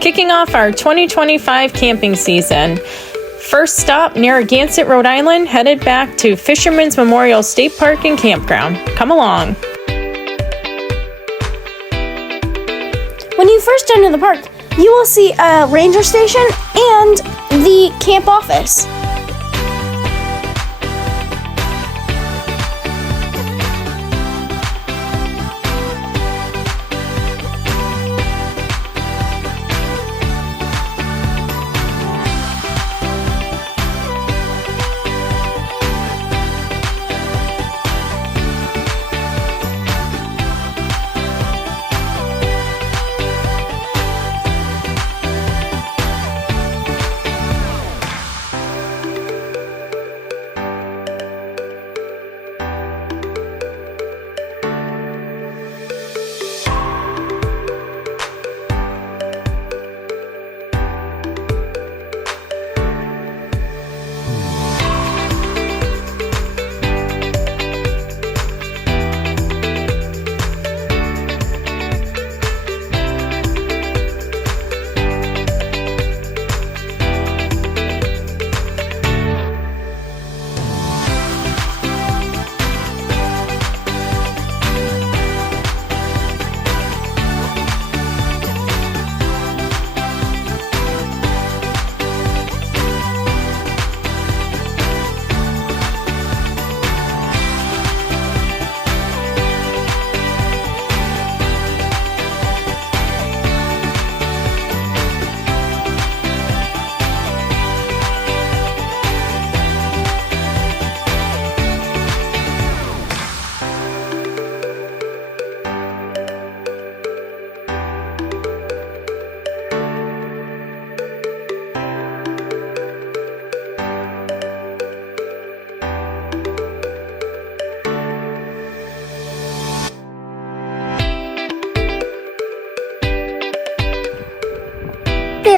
Kicking off our 2025 camping season. First stop, Narragansett, Rhode Island, headed back to Fisherman's Memorial State Park and Campground. Come along. When you first enter the park, you will see a ranger station and the camp office.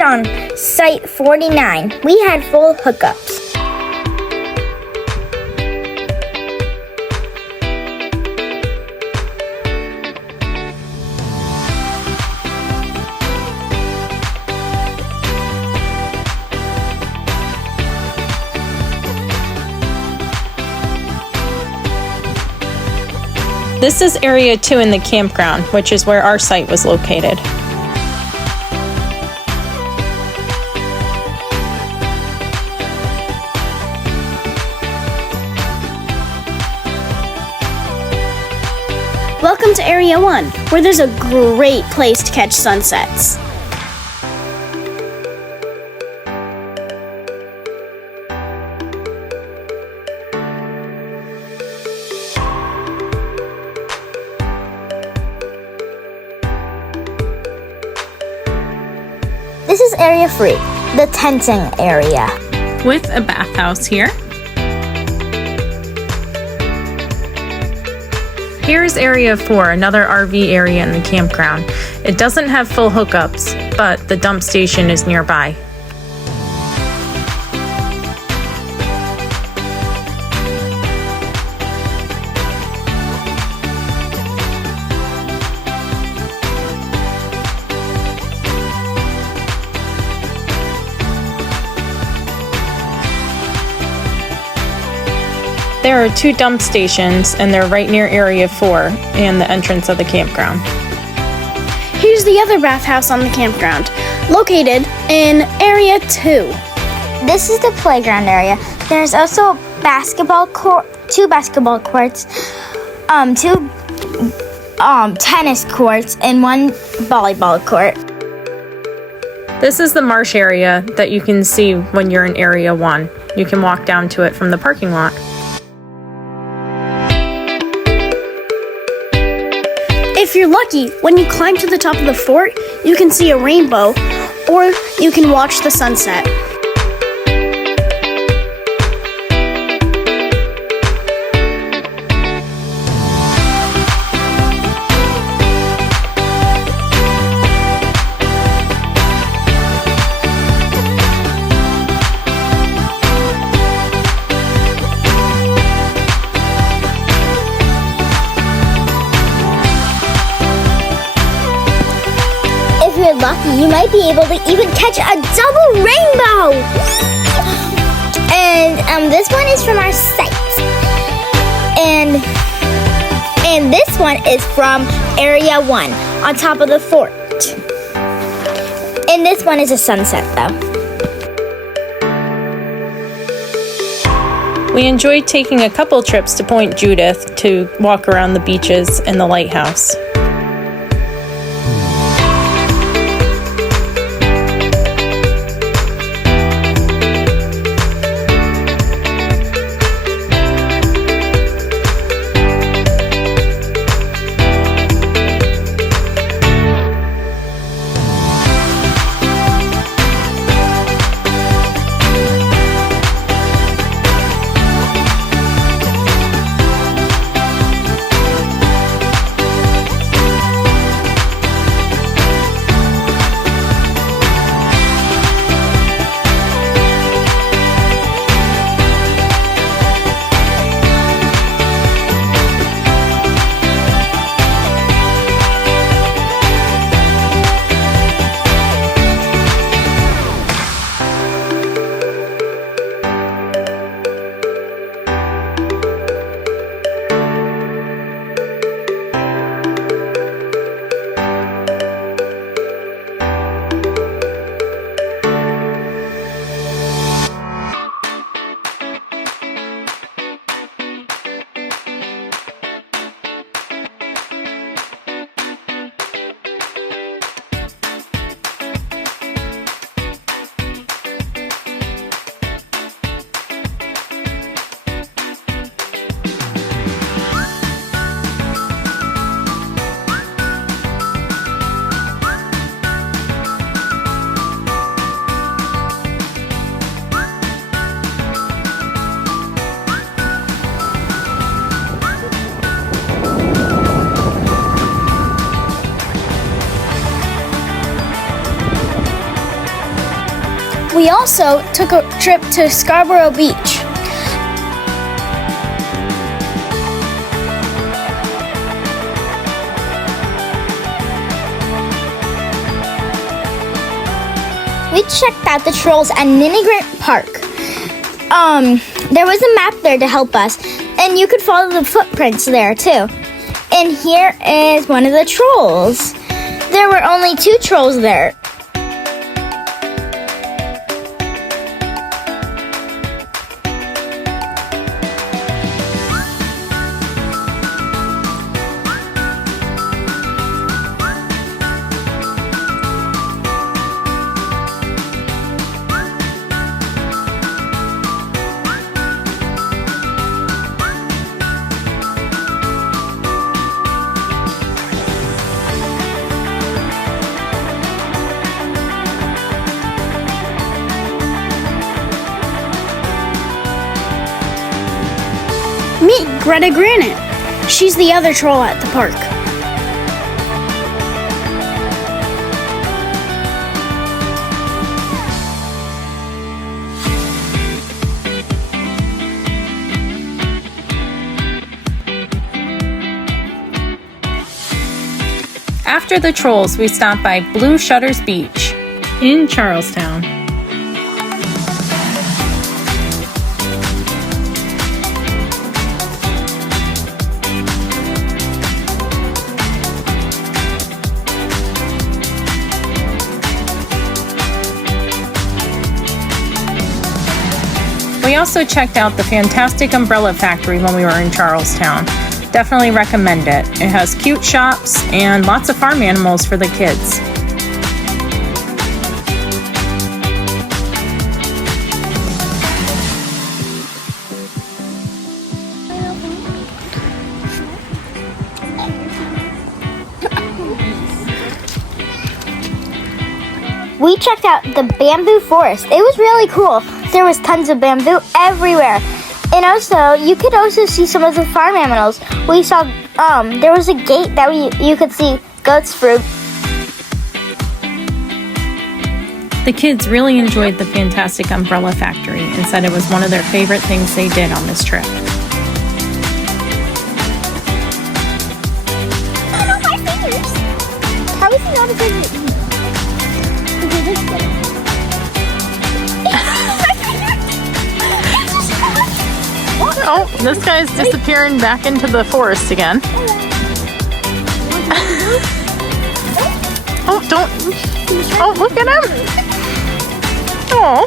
On Site 49, we had full hookups. This is Area 2 in the campground, which is where our site was located. Welcome to Area 1, where there's a great place to catch sunsets. This is Area 3, the tenting area. With a bathhouse here. Here's Area 4, another RV area in the campground. It doesn't have full hookups, but the dump station is nearby. There are 2 dump stations, and they're right near Area 4 and the entrance of the campground. Here's the other bathhouse on the campground, located in Area 2. This is the playground area. There's also a basketball court, 2 basketball courts, 2 tennis courts, and 1 volleyball court. This is the marsh area that you can see when you're in Area 1. You can walk down to it from the parking lot. If you're lucky, when you climb to the top of the fort, you can see a rainbow, or you can watch the sunset. you're lucky, you might be able to even catch a double rainbow. And this one is from our site. And this one is from Area 1 on top of the fort. And this one is a sunset though. We enjoyed taking a couple trips to Point Judith to walk around the beaches and the lighthouse. We also took a trip to Scarborough Beach. We checked out the trolls at Ninigret Park. There was a map there to help us, and you could follow the footprints there too. And here is one of the trolls. There were only 2 trolls there. Meet Greta Granite. She's the other troll at the park. After the trolls, we stopped by Blue Shutters Beach in Charlestown. We also checked out the fantastic umbrella factory when we were in Charlestown. Definitely recommend it. It has cute shops and lots of farm animals for the kids. We checked out the bamboo forest. It was really cool. There was tons of bamboo everywhere. And also, you could also see some of the farm animals. We saw, there was a gate that you could see goats through. The kids really enjoyed the fantastic umbrella factory and said it was one of their favorite things they did on this trip. Oh, my fingers! How is it not a favorite? This guy's disappearing back into the forest again. Oh, don't. Oh, look at him. Oh.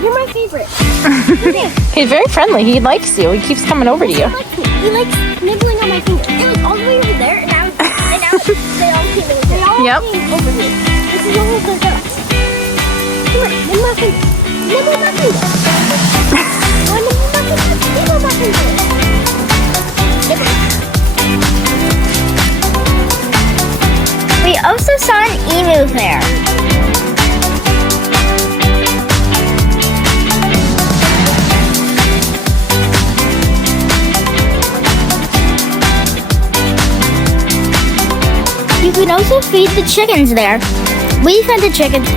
You're my favorite. He's very friendly. He likes you. He keeps coming over to you. He likes nibbling on my finger. It was all the way over there, and now they all came over. They all came over me. This is all of their ducks. Come on, nibble my finger. Nibble my finger. Oh, nibble my finger. Nibble my finger. Nibble. We also saw an emu there. You can also feed the chickens there. We fed the chickens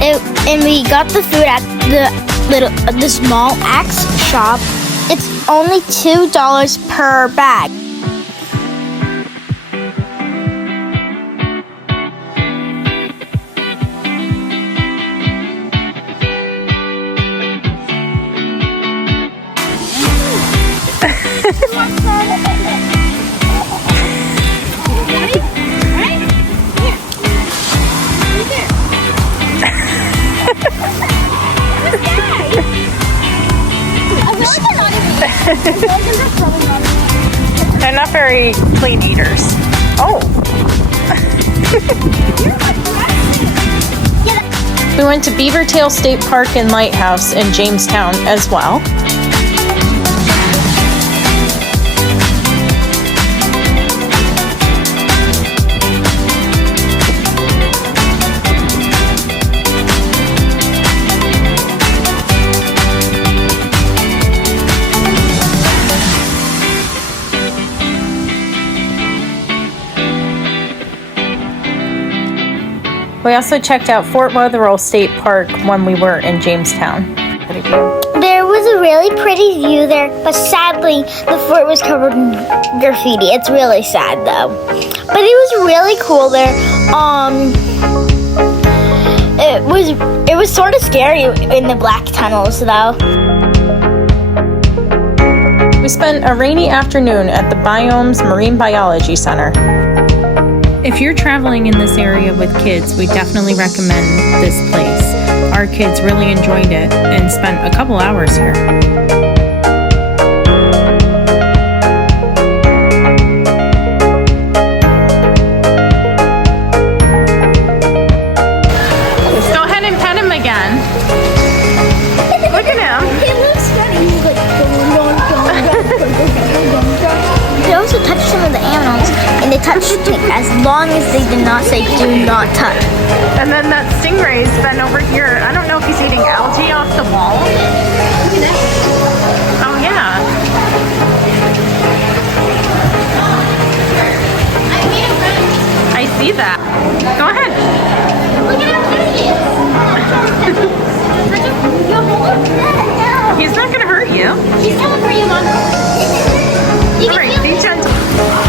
and we got the food at the small axe shop. It's only $2 per bag. They're not very clean eaters. Oh. We went to Beavertail State Park and Lighthouse in Jamestown as well. We also checked out Fort Wetherill State Park when we were in Jamestown. There was a really pretty view there, but sadly the fort was covered in graffiti. It's really sad though. But it was really cool there. It was sort of scary in the black tunnels though. We spent a rainy afternoon at the Biomes Marine Biology Center. If you're traveling in this area with kids, we definitely recommend this place. Our kids really enjoyed it and spent a couple hours here. Let's go ahead and pet him again. Look at him. He looks funny. He's like, They also touched some of the animals, and they touched it as long as they did not say do not touch. And then that stingray's been over here. I don't know if he's eating algae off the wall. Oh yeah. I see that. Go ahead. look at how pretty he is. He's not gonna hurt you. He's coming for you, Mom. Alright, be gentle.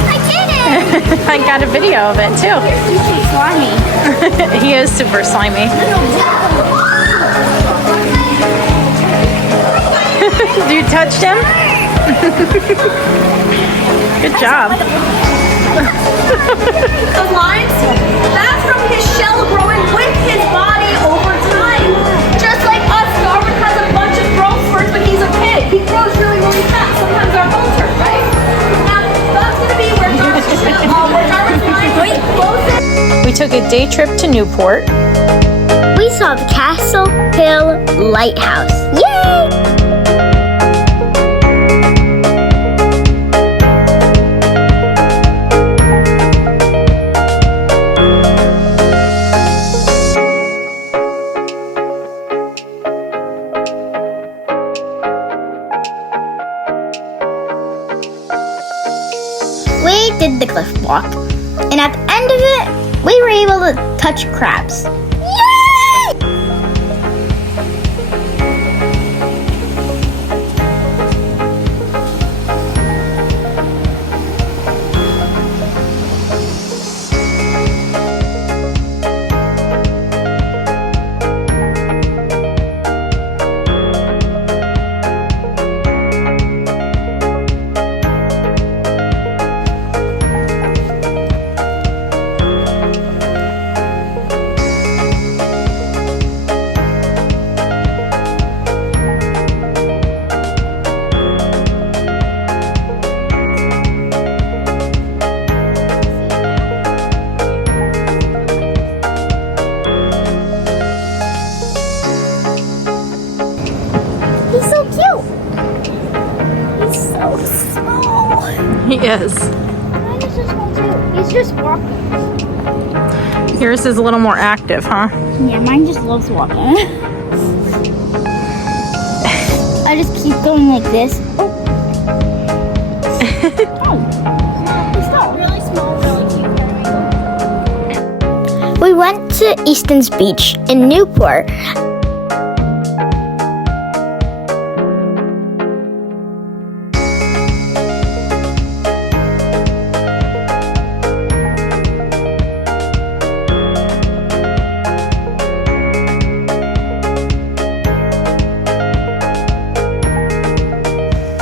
I did it! I got a video of it too. He's so slimy. He is super slimy. You touched him? Good job. The lines, that's from his shell growing with his body over time. Just like us, Darwin has a bunch of growth spurts, but he's a pig. He grows really, really fast. Sometimes our bones hurt, right? Now, that's going to be where Darwin's line closes. We took a day trip to Newport. We saw the Castle Hill Lighthouse. Yay! We did the cliff walk, and at the end of it, we were able to touch crabs. Yay! is. Mine is just one too. He's just walking. Yours is a little more active, huh? Yeah, mine just loves walking. I just keep going like this. Oh. It's not really small, really cute. We went to Easton's Beach in Newport.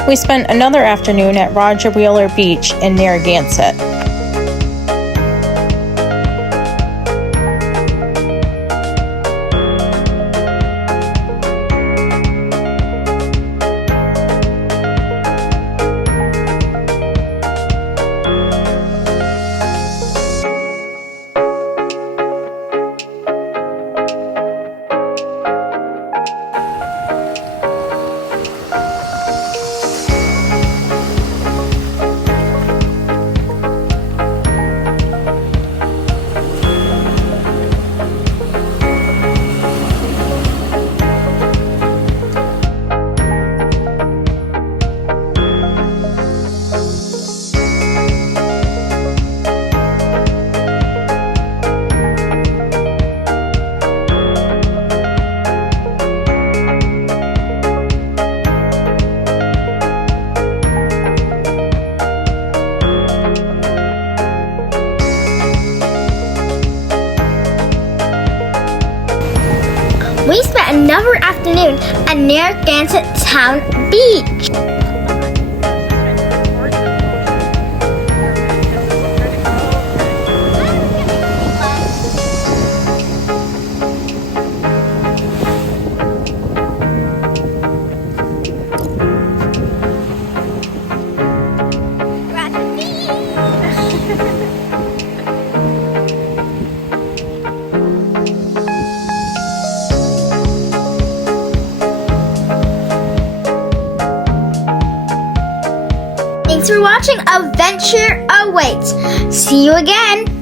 We spent another afternoon at Roger Wheeler Beach in Narragansett. We spent another afternoon at Narragansett Town Beach. Thanks for watching. Adventure awaits. See you again.